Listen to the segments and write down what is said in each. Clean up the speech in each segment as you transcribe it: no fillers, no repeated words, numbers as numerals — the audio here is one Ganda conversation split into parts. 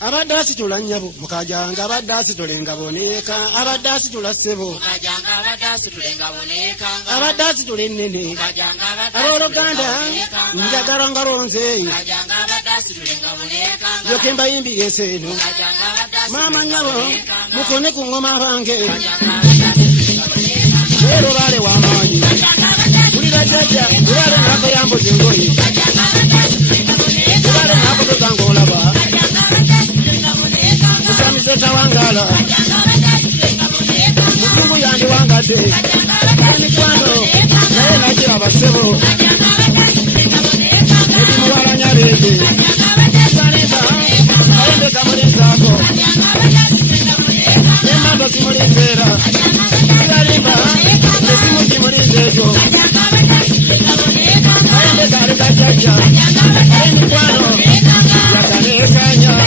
abadasi tulanyabo mukajanga abadasi tulenga boneka abadasi tulasebo mukajanga abadasi tulenga boneka abadasi tulennene mukajanga abologanda njagala ngaronze mukajanga abadasi tulenga boneka yokemba yimbi yeseno mukajanga abadasi mama nyabo mukone ku ngoma bange mukajanga abadasi tulenga boneka lero bale wamanyi kulira jaja bale nako yambo zingoyi bale nako tuzangolaba musamiseta wangala mukungu yandi wangate emikwano naye nagira basebo ebimuwala nyabege saniba ayendeka mulenzako emando zimulinzera zalimba ezimu zimulinzezo ayendeka alekajaja emikwano yagalekanya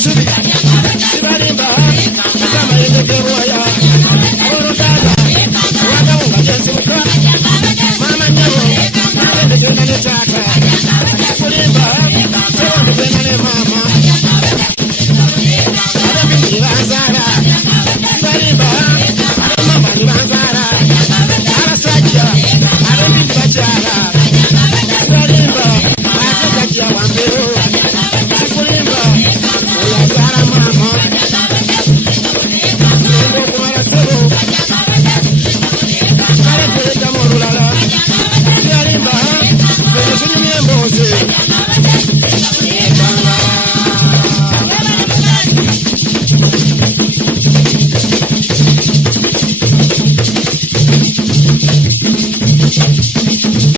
Subi